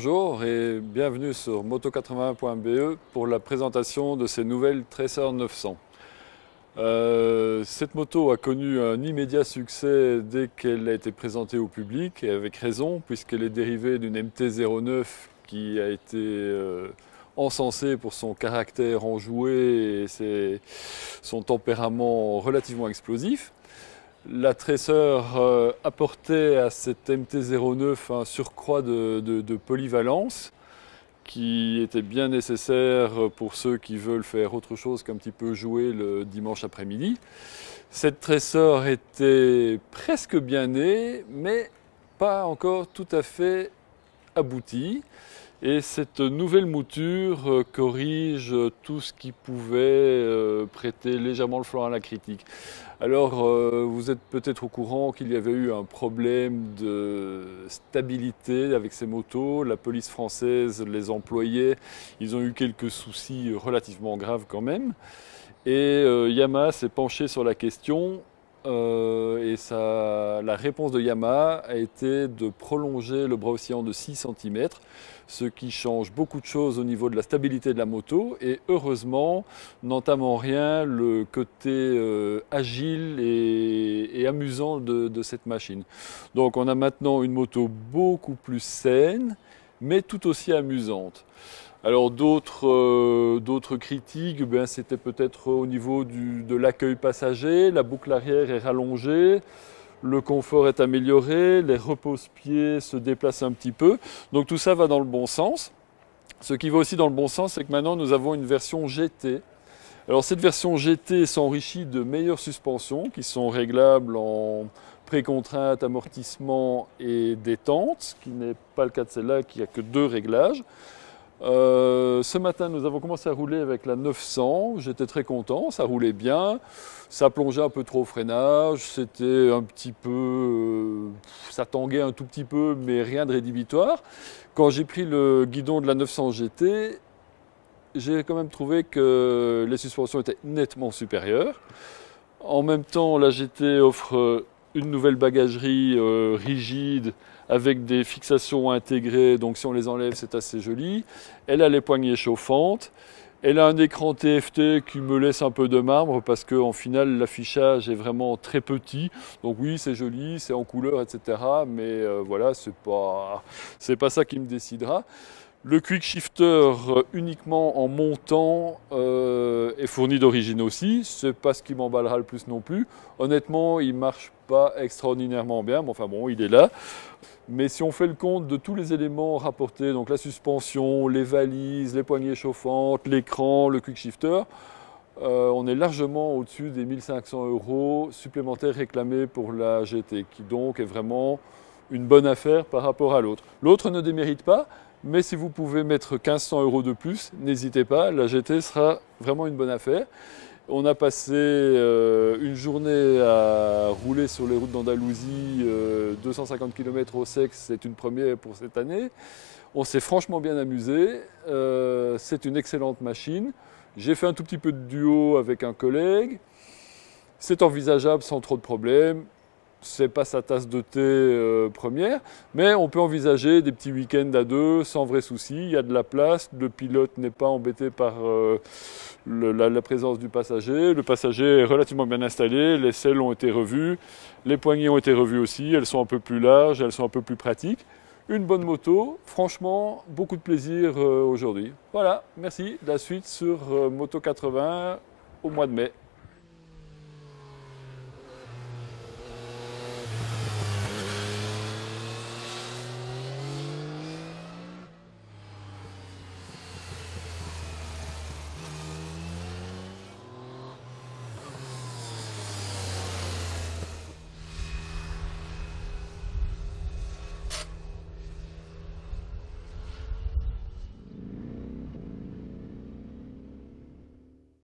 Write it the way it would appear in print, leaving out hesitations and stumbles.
Bonjour et bienvenue sur moto80.be pour la présentation de ces nouvelles Tracer 900. Cette moto a connu un immédiat succès dès qu'elle a été présentée au public, et avec raison, puisqu'elle est dérivée d'une MT-09 qui a été encensée pour son caractère enjoué et son tempérament relativement explosif. La Tracer apportait à cette MT-09 un surcroît de polyvalence qui était bien nécessaire pour ceux qui veulent faire autre chose qu'un petit peu jouer le dimanche après-midi. Cette Tracer était presque bien née, mais pas encore tout à fait aboutie. Et cette nouvelle mouture corrige tout ce qui pouvait prêter légèrement le flanc à la critique. Alors, vous êtes peut-être au courant qu'il y avait eu un problème de stabilité avec ces motos. La police française les employait. Ils ont eu quelques soucis relativement graves quand même. Et Yamaha s'est penché sur la question. La réponse de Yamaha a été de prolonger le bras oscillant de 6 cm, ce qui change beaucoup de choses au niveau de la stabilité de la moto et heureusement n'entame en rien le côté agile et amusant de cette machine. Donc on a maintenant une moto beaucoup plus saine mais tout aussi amusante. Alors d'autres critiques, c'était peut-être au niveau de l'accueil passager, la boucle arrière est rallongée, le confort est amélioré, les repose-pieds se déplacent un petit peu, donc tout ça va dans le bon sens. Ce qui va aussi dans le bon sens, c'est que maintenant nous avons une version GT. Alors cette version GT s'enrichit de meilleures suspensions qui sont réglables en précontrainte, amortissement et détente, ce qui n'est pas le cas de celle-là qui n'a que 2 réglages. Ce matin, nous avons commencé à rouler avec la 900. J'étais très content, ça roulait bien. Ça plongeait un peu trop au freinage. C'était un petit peu. Ça tanguait un tout petit peu, mais rien de rédhibitoire. Quand j'ai pris le guidon de la 900 GT, j'ai quand même trouvé que les suspensions étaient nettement supérieures. En même temps, la GT offre une nouvelle bagagerie rigide avec des fixations intégrées, donc si on les enlève c'est assez joli. Elle a les poignées chauffantes, elle a un écran TFT qui me laisse un peu de marbre parce qu'en final l'affichage est vraiment très petit, donc oui c'est joli, c'est en couleur etc. Mais voilà, c'est pas ça qui me décidera. Le quick shifter uniquement en montant est fourni d'origine aussi, c'est pas ce qui m'emballera le plus non plus. Honnêtement, il marche pas extraordinairement bien, mais enfin bon, il est là. Mais si on fait le compte de tous les éléments rapportés, donc la suspension, les valises, les poignées chauffantes, l'écran, le quick shifter, on est largement au-dessus des 1 500 € supplémentaires réclamés pour la GT, qui donc est vraiment une bonne affaire par rapport à l'autre. L'autre ne démérite pas, mais si vous pouvez mettre 1 500 € de plus, n'hésitez pas, la GT sera vraiment une bonne affaire. On a passé une journée à rouler sur les routes d'Andalousie, 250 km au sec, c'est une première pour cette année. On s'est franchement bien amusé, c'est une excellente machine. J'ai fait un tout petit peu de duo avec un collègue, c'est envisageable sans trop de problèmes. C'est pas sa tasse de thé première, mais on peut envisager des petits week-ends à deux sans vrai souci. Il y a de la place, le pilote n'est pas embêté par la présence du passager. Le passager est relativement bien installé, les selles ont été revues, les poignées ont été revues aussi, elles sont un peu plus larges, elles sont un peu plus pratiques. Une bonne moto, franchement, beaucoup de plaisir aujourd'hui. Voilà, merci. La suite sur Moto 80 au mois de mai.